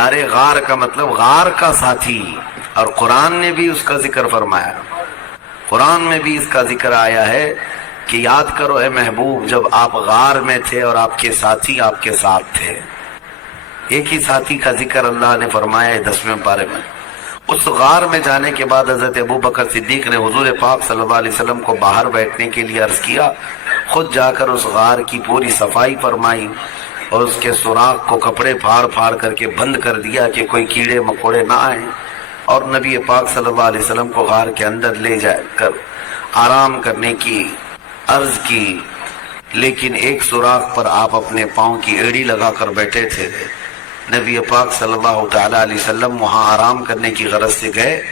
یار غار کا مطلب غار کا ساتھی، اور قرآن نے بھی اس کا ذکر فرمایا، قرآن میں بھی اس کا ذکر آیا ہے کہ یاد کرو اے محبوب جب آپ غار میں تھے اور آپ کے ساتھی آپ کے ساتھ تھے۔ ایک ہی ساتھی کا ذکر اللہ نے فرمایا ہے 10ویں پارے میں۔ اس غار میں جانے کے بعد حضرت ابوبکر صدیق نے حضور پاک صلی اللہ علیہ وسلم کو باہر بیٹھنے کے لیے عرض کیا، خود جا کر اس غار کی پوری صفائی فرمائی اور اس کے سوراخ کو کپڑے پھاڑ پھاڑ کر کے بند کر دیا کہ کوئی کیڑے مکوڑے نہ آئیں، اور نبی پاک صلی اللہ علیہ وسلم کو غار کے اندر لے جا کر آرام کرنے کی عرض کی، لیکن ایک سوراخ پر آپ اپنے پاؤں کی ایڑی لگا کر بیٹھے تھے۔ نبی پاک صلی اللہ تعالی علیہ وسلم وہاں آرام کرنے کی غرض سے گئے۔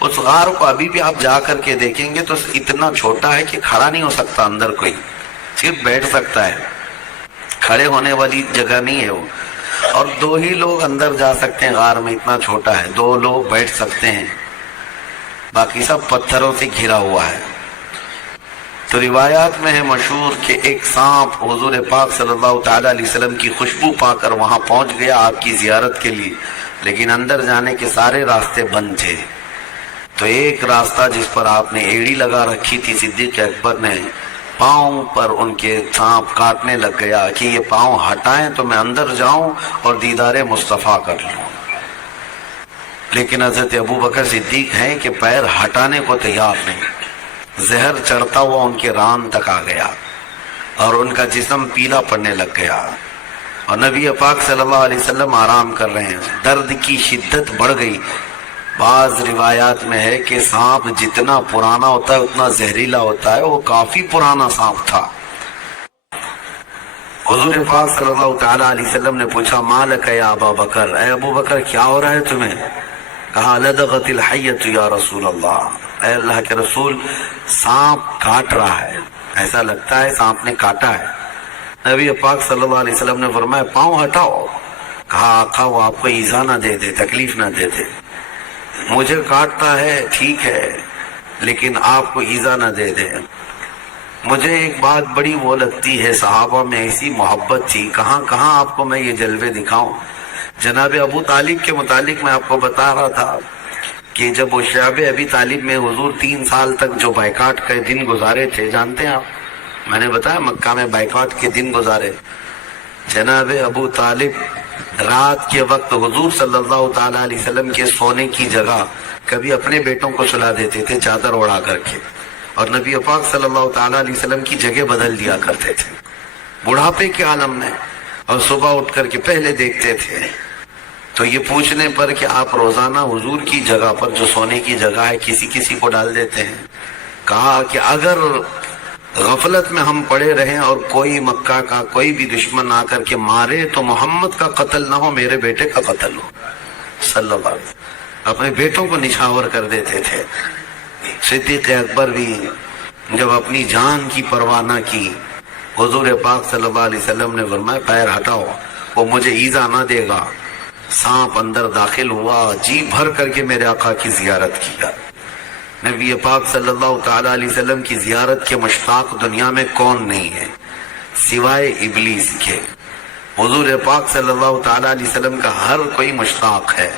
اس غار کو ابھی بھی آپ جا کر کے دیکھیں گے تو اتنا چھوٹا ہے کہ کھڑا نہیں ہو سکتا اندر، کوئی صرف بیٹھ سکتا ہے، کھڑے ہونے والی جگہ نہیں ہے وہ، اور 2 ہی لوگ اندر جا سکتے ہیں غار میں، اتنا چھوٹا ہے، 2 لوگ بیٹھ سکتے ہیں، باقی سب پتھروں سے گھرا ہوا ہے۔ تو روایات میں ہے مشہور کہ ایک سانپ حضور پاک صلی اللہ تعالی علیہ وسلم کی خوشبو پا کر وہاں پہنچ گیا آپ کی زیارت کے لیے، لیکن اندر جانے کے سارے راستے بند تھے۔ تو ایک راستہ جس پر آپ نے ایڑی لگا رکھی تھی صدیق اکبر نے، پاؤں پر ان کے سانپ کاٹنے لگ گیا کہ یہ پاؤں ہٹائیں تو میں اندر جاؤں اور دیدار مصطفیٰ کر لوں، لیکن حضرت ابوبکر صدیق ہیں کہ پیر ہٹانے کو تیار نہیں۔ زہر چڑھتا ہوا ان کے ران تک آ گیا اور ان کا جسم پیلا پڑنے لگ گیا، اور نبی پاک صلی اللہ علیہ وسلم آرام کر رہے ہیں۔ درد کی شدت بڑھ گئی۔ بعض روایات میں ہے کہ سانپ جتنا پرانا ہوتا ہے اتنا زہریلا ہوتا ہے، وہ کافی پرانا سانپ تھا۔ حضور پاک صلی اللہ تعالی علیہ وسلم نے پوچھا مالک یا ابا بکر، اے ابو بکر کیا ہو رہا ہے تمہیں؟ کہا لدغت الحیۃ یا رسول اللہ، اے اللہ کے رسول سانپ کاٹ رہا ہے، ایسا لگتا ہے سانپ نے کاٹا ہے۔ نبی پاک صلی اللہ علیہ وسلم نے فرمایا پاؤں ہٹاؤ۔ کہا آقا وہ آپ کو ایذا نہ دے دے، تکلیف نہ دے دے، مجھے کاٹتا ہے ٹھیک ہے لیکن آپ کو ایذا نہ دے دے۔ مجھے ایک بات بڑی وہ لگتی ہے، صحابہ میں ایسی محبت تھی، کہاں کہاں آپ کو میں یہ جلوے دکھاؤں۔ جناب ابو طالب کے متعلق میں آپ کو بتا رہا تھا کہ جب وہ شعب ابی طالب میں حضور 3 سال تک جو بائیکاٹ کے دن گزارے تھے، جانتے ہیں آپ، میں نے بتایا مکہ میں بائیکاٹ کے دن گزارے۔ جناب ابو طالب رات کے وقت حضور صلی اللہ تعالی علیہ وسلم کے سونے کی جگہ کبھی اپنے بیٹوں کو سلا دیتے تھے چادر اڑا کر کے، اور نبی پاک صلی اللہ تعالی علیہ وسلم کی جگہ بدل دیا کرتے تھے بڑھاپے کے عالم میں، اور صبح اٹھ کر کے پہلے دیکھتے تھے۔ تو یہ پوچھنے پر کہ آپ روزانہ حضور کی جگہ پر جو سونے کی جگہ ہے کسی کسی کو ڈال دیتے ہیں، کہا کہ اگر غفلت میں ہم پڑے رہیں اور کوئی مکہ کا کوئی بھی دشمن آ کر کے مارے تو محمد کا قتل نہ ہو، میرے بیٹے کا قتل ہو صلی اللہ علیہ وسلم۔ اپنے بیٹوں کو نچھاور کر دیتے تھے۔ صدیق اکبر بھی جب اپنی جان کی پرواہ نہ کی، حضور پاک صلی اللہ علیہ وسلم نے فرمایا پیر ہٹاؤ، وہ مجھے ایذا نہ دے گا۔ سانپ اندر داخل ہوا، جی بھر کر کے میرے آقا کی زیارت کیا۔ نبی پاک صلی اللہ تعالی علیہ وسلم کی زیارت کے مشتاق دنیا میں کون نہیں ہے سوائے ابلیس کے؟ حضور پاک صلی اللہ تعالی علیہ وسلم کا ہر کوئی مشتاق ہے۔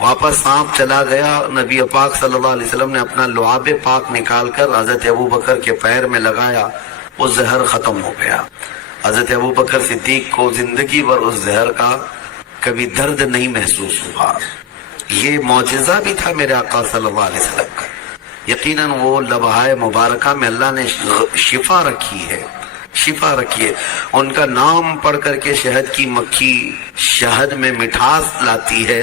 واپس سانپ چلا گیا، نبی پاک صلی اللہ علیہ وسلم نے اپنا لعاب پاک نکال کر حضرت ابوبکر کے پیر میں لگایا، وہ زہر ختم ہو گیا۔ حضرت ابوبکر صدیق کو زندگی بھر اس زہر کا کبھی درد نہیں محسوس ہوا۔ یہ معجزہ بھی تھا میرے آقا صلی اللہ علیہ وسلم کا۔ یقیناً وہ لمحہ مبارکہ میں اللہ نے شفا رکھی ہے، شفا رکھی ہے۔ ان کا نام پڑھ کر کے شہد کی مکھی شہد میں مٹھاس لاتی ہے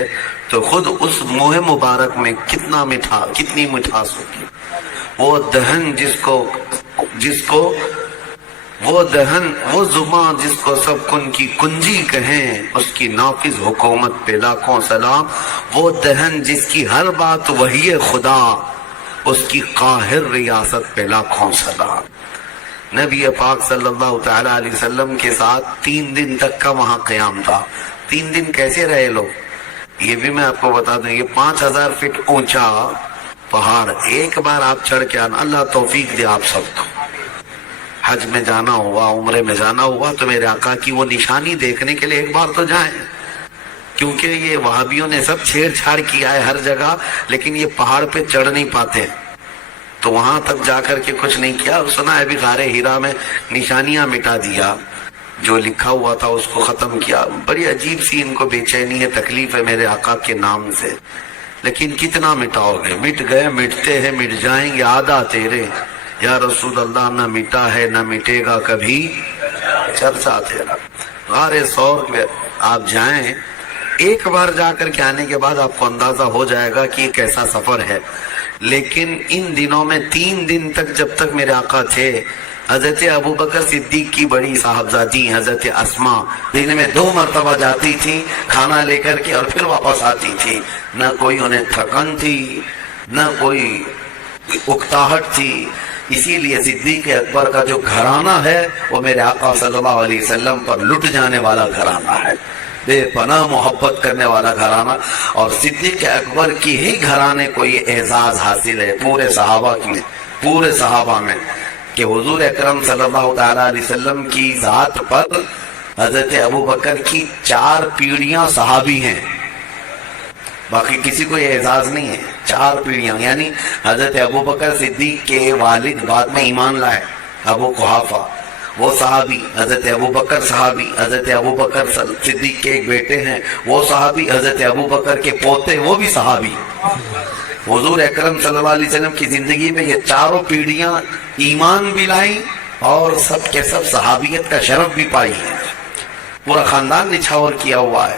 تو خود اس منہ مبارک میں کتنی مٹھاس ہوگی۔ وہ دہن وہ زبان جس کو سب کن کی کنجی کہیں، اس کی نافذ حکومت پہ لاکھوں سلام۔ وہ دہن جس کی ہر بات وحی خدا، اس کی قاہر ریاست پہ لاکھوں سلام۔ نبی پاک صلی اللہ تعالی علیہ وسلم کے ساتھ 3 دن تک کا وہاں قیام تھا۔ 3 دن کیسے رہے لوگ، یہ بھی میں آپ کو بتا دوں۔ یہ 5000 فٹ اونچا پہاڑ، ایک بار آپ چڑھ کے آنا، اللہ توفیق دے آپ سب کو۔ حج میں جانا ہوا، عمرے میں جانا ہوا تو میرے آقا کی وہ نشانی دیکھنے کے لیے ایک بار تو جائیں۔ کیونکہ یہ وہابیوں نے سب چھیڑ چھاڑ کیا ہے ہر جگہ، لیکن یہ پہاڑ پہ چڑھ نہیں پاتے، تو وہاں تک جا کر کے کچھ نہیں کیا. سنا ہے بھی غار ہیرا میں نشانیاں مٹا دیا، جو لکھا ہوا تھا اس کو ختم کیا. بڑی عجیب سی ان کو بے چینی ہے، تکلیف ہے میرے آقا کے نام سے. لیکن کتنا مٹاؤ گے؟ مٹ گئے، مٹتے ہیں، مٹ جائیں گے. آدھا تیرے یا رسول اللہ، نہ مٹا ہے نہ مٹے گا کبھی چرچا تیرا. غار ثور میں آپ جائیں، ایک بار جا کر کے آنے کے بعد آپ کو اندازہ ہو جائے گا کہ یہ کیسا سفر ہے. لیکن ان دنوں میں 3 دن تک جب تک میرے آقا تھے، حضرت ابوبکر صدیق کی بڑی صاحبزادی حضرت اسماء دن میں 2 مرتبہ جاتی تھی کھانا لے کر کے اور پھر واپس آتی تھی. نہ کوئی انہیں تھکن تھی، نہ کوئی اکتاہٹ تھی. اسی لیے صدیق اکبر کا جو گھرانہ ہے وہ میرے آقا صلی اللہ علیہ وسلم پر لٹ جانے والا گھرانہ ہے، بے پناہ محبت کرنے والا گھرانہ. اور صدیق اکبر کی ہی گھرانے کو یہ اعزاز حاصل ہے پورے صحابہ میں کہ حضور اکرم صلی اللہ تعالی علیہ وسلم کی ذات پر حضرت ابوبکر کی 4 پیڑھیاں صحابی ہیں. باقی کسی کو یہ اعزاز نہیں ہے. 4 پیڑھیاں، یعنی حضرت ابوبکر صدیق کے والد بعد میں ایمان لائے، ابو قحافہ، وہ صحابی. حضرت ابوبکر صحابی. حضرت ابوبکر صدیق کے ایک بیٹے ہیں وہ صحابی. حضرت ابوبکر کے پوتے وہ بھی صحابی. حضور اکرم صلی اللہ علیہ وسلم کی زندگی میں یہ 4 پیڑھیاں ایمان بھی لائیں اور سب کے سب صحابیت کا شرف بھی پائی ہے. پورا خاندان نچھاور کیا ہوا ہے.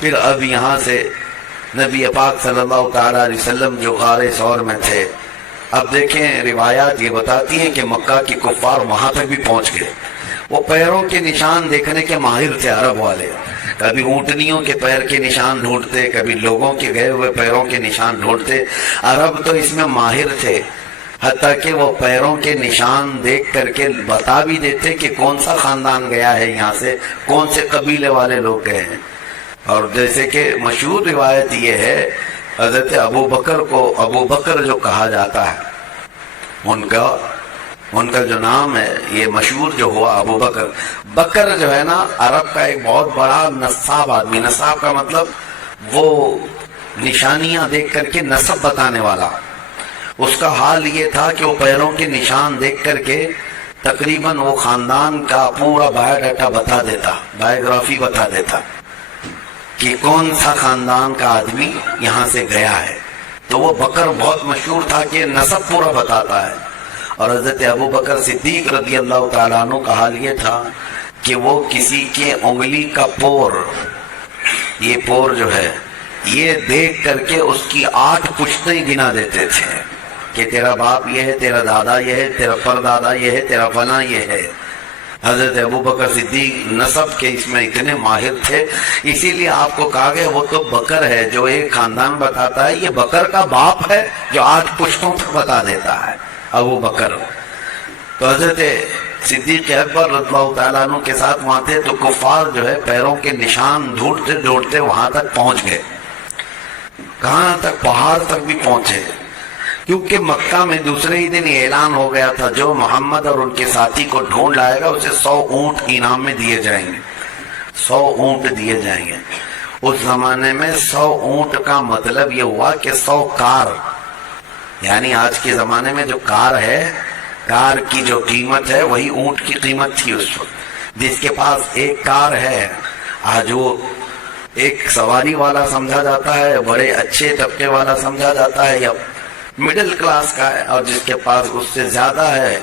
پھر اب یہاں سے نبی پاک صلی اللہ تعالی علیہ وسلم جو غار ثور میں تھے، اب دیکھیں روایات یہ بتاتی ہیں کہ مکہ کے کفار وہاں تک بھی پہنچ گئے. وہ پیروں کے نشان دیکھنے کے ماہر تھے عرب والے. کبھی اونٹنیوں کے پیر کے نشان ڈھونڈتے، کبھی لوگوں کے گئے ہوئے پیروں کے نشان ڈھونڈتے. عرب تو اس میں ماہر تھے، حتیٰ کہ وہ پیروں کے نشان دیکھ کر کے بتا بھی دیتے کہ کون سا خاندان گیا ہے یہاں سے، کون سے قبیلے والے لوگ گئے ہیں. اور جیسے کہ مشہور روایت یہ ہے، حضرت ابوبکر کو ابوبکر جو کہا جاتا ہے، ان کا جو نام ہے یہ مشہور جو ہوا ابوبکر. بکر جو ہے نا عرب کا ایک بہت بڑا نصاب آدمی. نصاب کا مطلب وہ نشانیاں دیکھ کر کے نسب بتانے والا. اس کا حال یہ تھا کہ وہ پیروں کے نشان دیکھ کر کے تقریباً وہ خاندان کا پورا بایو ڈاٹا بتا دیتا، بایوگرافی بتا دیتا کہ کون سا خاندان کا آدمی یہاں سے گیا ہے. تو وہ بکر بہت مشہور تھا کہ نسب پورا بتاتا ہے. اور حضرت ابوبکر صدیق رضی اللہ تعالیٰ عنہ کا حال یہ تھا کہ وہ کسی کے انگلی کا پور، یہ پور جو ہے، یہ دیکھ کر کے اس کی 8 پشتیں گنا دیتے تھے کہ تیرا باپ یہ ہے، تیرا دادا یہ ہے، تیرا پردادا یہ ہے، تیرا فلاں یہ ہے. حضرت ابوبکر صدیق نسب کے اس میں اتنے ماہر تھے، اسی لیے آپ کو کہا گیا وہ تو بکر ہے جو ایک خاندان بتاتا ہے. یہ بکر کا باپ ہے جو 8 پشتوں تک بتا دیتا ہے، ابو بکر. تو حضرت صدیق اکبر رضی اللہ تعالیٰ عنہ کے ساتھ وہاں تھے، تو کفار جو ہے پیروں کے نشان ڈھونڈتے ڈھونڈتے وہاں تک پہنچ گئے. کہاں تک؟ پہاڑ تک بھی پہنچے، کیونکہ مکہ میں دوسرے ہی دن اعلان ہو گیا تھا جو محمد اور ان کے ساتھی کو ڈھونڈ لائے گا اسے 100 اونٹ انعام میں دیے جائیں گے. 100 اونٹ دیے جائیں گے. اس زمانے میں 100 اونٹ کا مطلب یہ ہوا کہ 100 کار، یعنی آج کے زمانے میں جو کار ہے، کار کی جو قیمت ہے وہی اونٹ کی قیمت تھی اس وقت. جس کے پاس ایک کار ہے، آج وہ ایک سواری والا سمجھا جاتا ہے، بڑے اچھے طبقے والا سمجھا جاتا ہے، یا مڈل کلاس کا ہے. اور جس کے پاس اس سے زیادہ ہے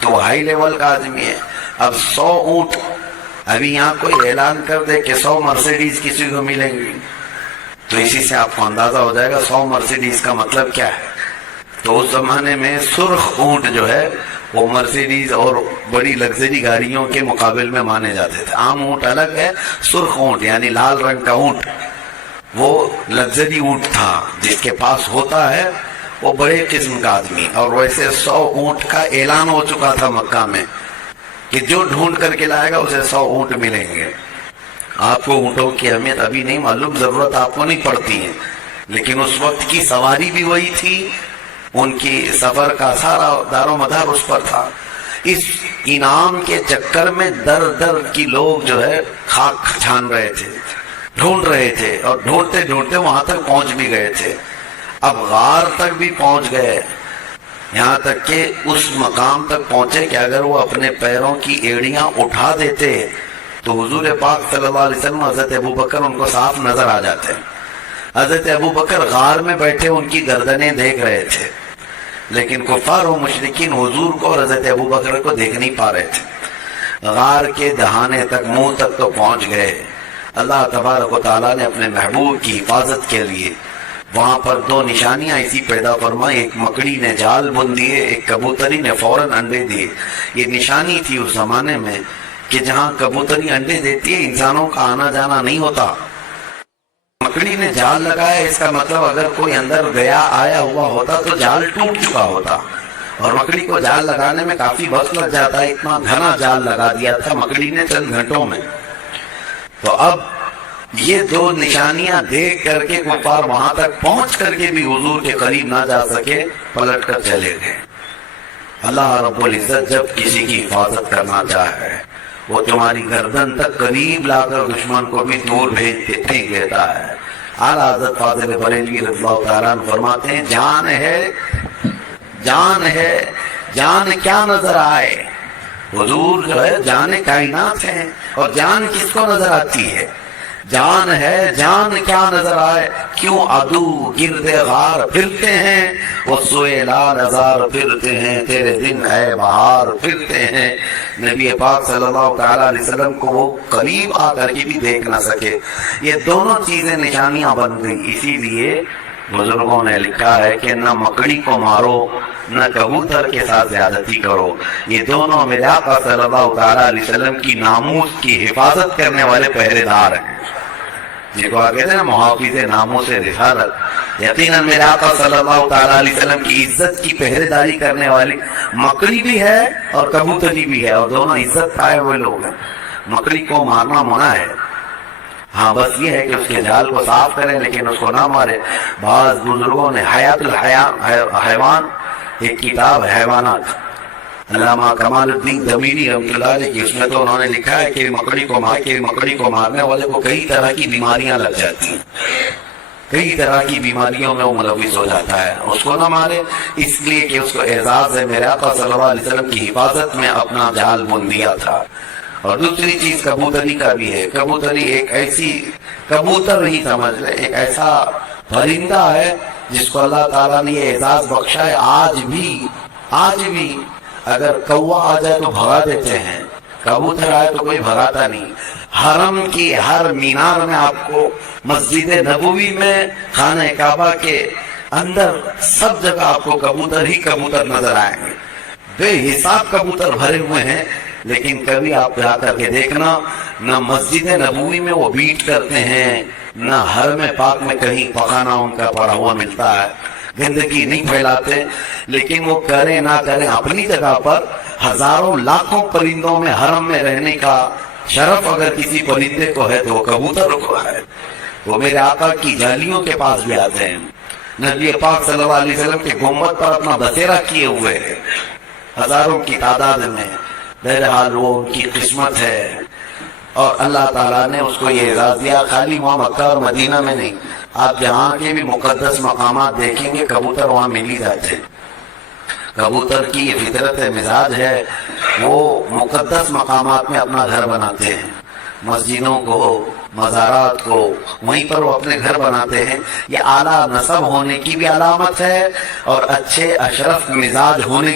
تو وہ ہائی لیول کا آدمی ہے. اب 100 اونٹ، ابھی یہاں کوئی اعلان کر دے کہ 100 مرسیڈیز کسی کو ملیں گی تو اسی سے آپ کو اندازہ ہو جائے گا 100 مرسیڈیز کا مطلب کیا ہے. تو اس زمانے میں سرخ اونٹ جو ہے وہ مرسیڈیز اور بڑی لگژری گاڑیوں کے مقابل میں مانے جاتے تھے. عام اونٹ الگ ہے، سرخ اونٹ یعنی لال رنگ کا اونٹ وہ لگژری اونٹ تھا. جس کے پاس ہوتا ہے وہ بڑے قسم کا آدمی. اور ویسے 100 اونٹ کا اعلان ہو چکا تھا مکہ میں کہ جو ڈھونڈ کر کے لائے گا اسے 100 اونٹ ملیں گے. آپ کو اونٹوں کی اہمیت ابھی نہیں معلوم، ضرورت آپ کو نہیں پڑتی ہے، لیکن اس وقت کی سواری بھی وہی تھی، ان کی سفر کا سارا دار و مدار اس پر تھا. اس انعام کے چکر میں در در کی لوگ جو ہے خاک چھان رہے تھے. ڈھونڈ رہے تھے اور ڈھونڈتے ڈھونڈتے وہاں تک پہنچ بھی گئے تھے. اب غار تک بھی پہنچ گئے, یہاں تک کہ اس مقام تک پہنچے کہ اگر وہ اپنے پیروں کی ایڑیاں اٹھا دیتے تو حضور پاک صلی اللہ علیہ وسلم حضرت ابو بکر ان کو صاف نظر آ جاتے. حضرت ابو بکر غار میں بیٹھے ان کی گردنیں دیکھ رہے تھے, لیکن کفار و مشرکین حضور کو اور حضرت ابو بکر کو دیکھ نہیں پا رہے تھے. غار کے دہانے تک, منہ تک تو پہنچ گئے. اللہ تبارک و تعالیٰ نے اپنے محبوب کی حفاظت کے لیے وہاں پر دو نشانیاں ایسی پیدا فرمائی. ایک مکڑی نے جال بن دیے, ایک کبوتری نے فوراً انڈے دیے. یہ نشانی تھی اس زمانے میں کہ جہاں کبوتری انڈے دیتی ہے انسانوں کا آنا جانا نہیں ہوتا. مکڑی نے جال لگایا, اس کا مطلب اگر کوئی اندر گیا آیا ہوا ہوتا تو جال ٹوٹ چکا ہوتا, اور مکڑی کو جال لگانے میں کافی وقت لگ جاتا ہے. اتنا گھنا جال لگا دیا تھا مکڑی نے چند گھنٹوں میں. تو اب یہ دو نشانیاں دیکھ کر کے کفار وہاں تک پہنچ کر کے بھی حضور کے قریب نہ جا سکے, پلٹ کر چلے گئے. اللہ رب العزت جب کسی کی حفاظت کرنا چاہے وہ تمہاری گردن تک قریب لا کر دشمن کو بھی دور بھیج کے پھینک دیتا ہے. اعلیٰ حضرت فاضل بریلوی رضی اللہ تعالیٰ عنہ فرماتے ہیں, جان ہے جان ہے جان کیا نظر آئے. حضور جو ہے جان کائنات ہیں, اور جان کس کو نظر آتی ہے؟ جان ہے جان کیا نظر آئے. کیوں عدو گرد غار پھرتے ہیں, وہ سوئے لال ہزار پھرتے ہیں, تیرے دن ہے بہار پھرتے ہیں. نبی پاک صلی اللہ تعالیٰ علیہ وسلم کو وہ قریب آ کر کے بھی دیکھ نہ سکے. یہ دونوں چیزیں نشانیاں بن گئی. اسی لیے بزرگوں نے لکھا ہے کہ نہ مکڑی کو مارو نہ کبوتر کے ساتھ زیادتی کرو. یہ دونوں میرے آقا صلی اللہ تعالیٰ علیہ وسلم کی ناموس کی حفاظت کرنے والے پہرے دار ہیں, جن کو کہتے ہیں نا محافظ ناموس رسالت. یقیناً میرے آقا صلی اللہ تعالیٰ علیہ وسلم کی عزت کی پہرے داری کرنے والی مکڑی بھی ہے اور کبوتری بھی ہے, اور دونوں عزت پائے ہوئے لوگ ہیں. مکڑی کو مارنا منع ہے, ہاں بس یہ ہے کہ اس کے جال کو صاف کریں لیکن اس کو نہ مارے. بعض بزرگوں نے حیات الحیوان, ایک کتاب حیوانات, علامہ کمال الدین دمیری رحمۃ اللہ علیہ کی, اس میں تو انہوں نے لکھا ہے کہ مکڑی کو مارنے والے کو کئی طرح کی بیماریاں لگ جاتی ہیں, کئی طرح کی بیماریوں میں وہ ملوث ہو جاتا ہے. اس کو نہ مارے اس لیے کہ اس کو اعزاز ہے میرے آقا صلی اللہ علیہ وسلم کی حفاظت میں اپنا جال بن دیا تھا. اور دوسری چیز کبوتری کا بھی ہے. کبوتری ایک ایسی, کبوتر نہیں سمجھ لے, ایک ایسا پرندہ ہے جس کو اللہ تعالیٰ نے یہ اعزاز بخشا ہے. آج بھی اگر کوا آ جائے تو بھگا دیتے ہیں, کبوتر آئے تو کوئی بھگاتا نہیں. حرم کی ہر مینار میں آپ کو, مسجد نبوی میں, خانہ کعبہ کے اندر, سب جگہ آپ کو کبوتر ہی کبوتر نظر آئیں گے. بے حساب کبوتر بھرے ہوئے ہیں, لیکن کبھی آپ جا کر کے دیکھنا نہ مسجد نبوی میں وہ بیٹ کرتے ہیں نہ حرم پاک میں کہیں پخانا ان کا پڑا ہوا ملتا ہے. گندگی نہیں پھیلاتے, لیکن وہ کریں نہ کریں اپنی جگہ پر ہزاروں لاکھوں پرندوں میں حرم میں رہنے کا شرف اگر کسی پرندے کو ہے تو وہ کبوتر کو ہے. وہ میرے آقا کی جالیوں کے پاس بھی آتے ہیں. نبی پاک صلی اللہ علیہ وسلم کے گنبد پر اپنا بسیرا کیے ہوئے ہیں ہزاروں کی تعداد میں. بہرحال وہ ان کی قسمت ہے, اور اللہ تعالیٰ نے اس کو یہ اعزاز دیا. خالی وہاں مکہ اور مدینہ میں نہیں, آپ جہاں کے بھی مقدس مقامات دیکھیں گے کبوتر وہاں مل ہی جاتے ہیں. کبوتر کی یہ فطرت مزاج ہے, وہ مقدس مقامات میں اپنا گھر بناتے ہیں. مسجدوں کو, مزارات کو, وہیں پر وہ اپنے گھر بناتے ہیں. یہ اعلیٰ نسب ہونے کی بھی علامت ہے اور اچھے اشرف مزاج ہونے